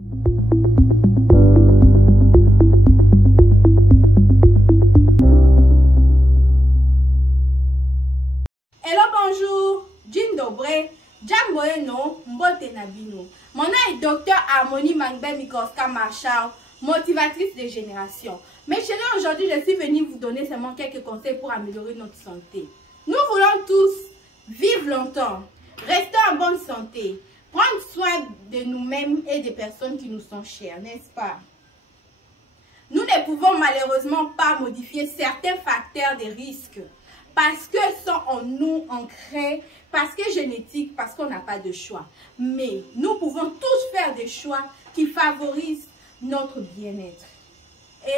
Hello, bonjour, Jean Dobré, Djamboeno, Mbote Nabino. Mon nom est Dr Harmonie Mangbe Mikoska Marshall, motivatrice de génération. Mes chéris, aujourd'hui, je suis venue vous donner seulement quelques conseils pour améliorer notre santé. Nous voulons tous vivre longtemps, rester en bonne santé, prendre soin de nous-mêmes et des personnes qui nous sont chères, n'est-ce pas? Nous ne pouvons malheureusement pas modifier certains facteurs de risque parce que sont en nous ancrés, parce que génétique, parce qu'on n'a pas de choix. Mais nous pouvons tous faire des choix qui favorisent notre bien-être.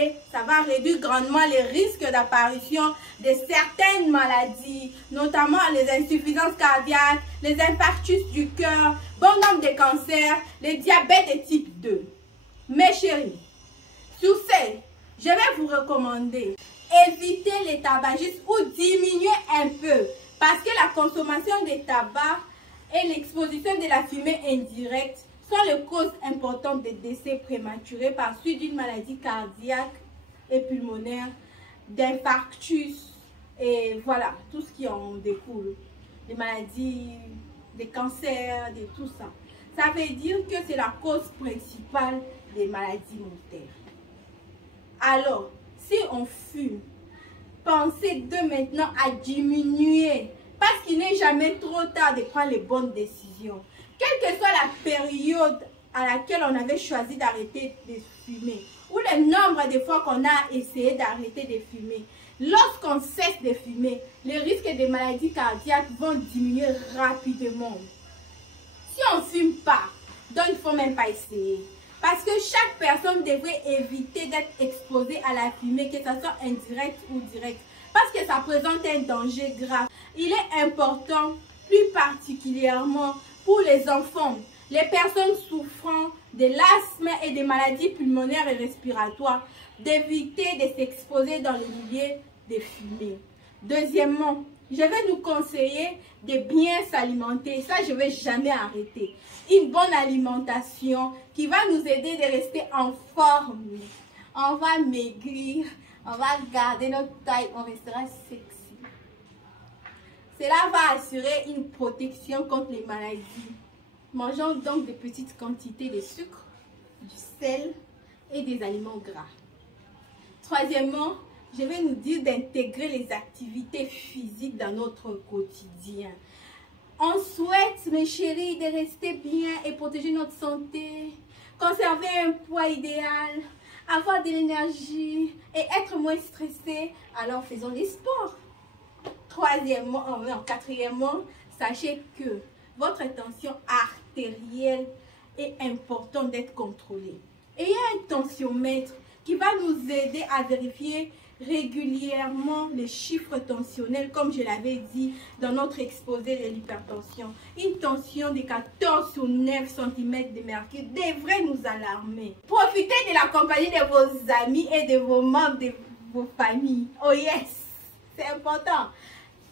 Et ça va réduire grandement les risques d'apparition de certaines maladies, notamment les insuffisances cardiaques, les infarctus du cœur, bon nombre de cancers, le diabète de type 2. Mes chéris, sur ce, je vais vous recommander éviter les tabagistes ou diminuer un peu parce que la consommation de tabac et l'exposition de la fumée indirecte sont les causes importantes de décès prématurés par suite d'une maladie cardiaque et pulmonaire, d'infarctus et voilà, tout ce qui en découle, des maladies, des cancers, de tout ça. Ça veut dire que c'est la cause principale des maladies mortelles. Alors, si on fume, pensez de maintenant à diminuer parce qu'il n'est jamais trop tard de prendre les bonnes décisions. Quelle que soit la période à laquelle on avait choisi d'arrêter de fumer ou le nombre de fois qu'on a essayé d'arrêter de fumer, lorsqu'on cesse de fumer, les risques de maladies cardiaques vont diminuer rapidement. Si on ne fume pas, donc il ne faut même pas essayer. Parce que chaque personne devrait éviter d'être exposée à la fumée, que ce soit indirect ou direct. Parce que ça présente un danger grave. Il est important, plus particulièrement pour les enfants, les personnes souffrant de l'asthme et des maladies pulmonaires et respiratoires, d'éviter de s'exposer dans les milieux de fumée. Deuxièmement, je vais nous conseiller de bien s'alimenter. Ça, je ne vais jamais arrêter. Une bonne alimentation qui va nous aider de rester en forme. On va maigrir, on va garder notre taille, on restera sexy. Cela va assurer une protection contre les maladies. Mangeons donc de petites quantités de sucre, du sel et des aliments gras. Troisièmement, je vais nous dire d'intégrer les activités physiques dans notre quotidien. On souhaite, mes chéris, de rester bien et protéger notre santé, conserver un poids idéal, avoir de l'énergie et être moins stressé. Alors faisons des sports. Quatrièmement, sachez que votre tension artérielle est importante d'être contrôlée. Ayez un tensiomètre qui va nous aider à vérifier régulièrement les chiffres tensionnels, comme je l'avais dit dans notre exposé de l'hypertension. Une tension de 14 sur 9 cm de mercure devrait nous alarmer. Profitez de la compagnie de vos amis et de vos membres de vos familles. Oh yes, c'est important.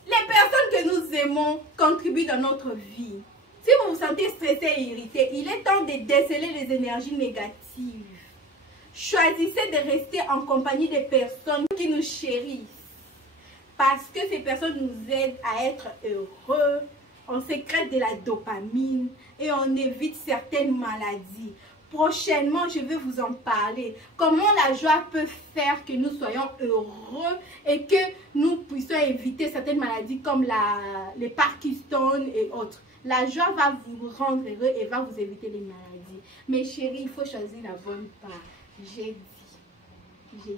Les personnes que nous aimons contribuent dans notre vie. Si vous vous sentez stressé et irrité, il est temps de déceler les énergies négatives. Choisissez de rester en compagnie des personnes qui nous chérissent. Parce que ces personnes nous aident à être heureux. On sécrète de la dopamine et on évite certaines maladies. Prochainement, je vais vous en parler. Comment la joie peut faire que nous soyons heureux et que nous puissions éviter certaines maladies comme les Parkinson et autres. La joie va vous rendre heureux et va vous éviter les maladies. Mes chéris, il faut choisir la bonne part. J'ai dit,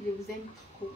je vous aime trop.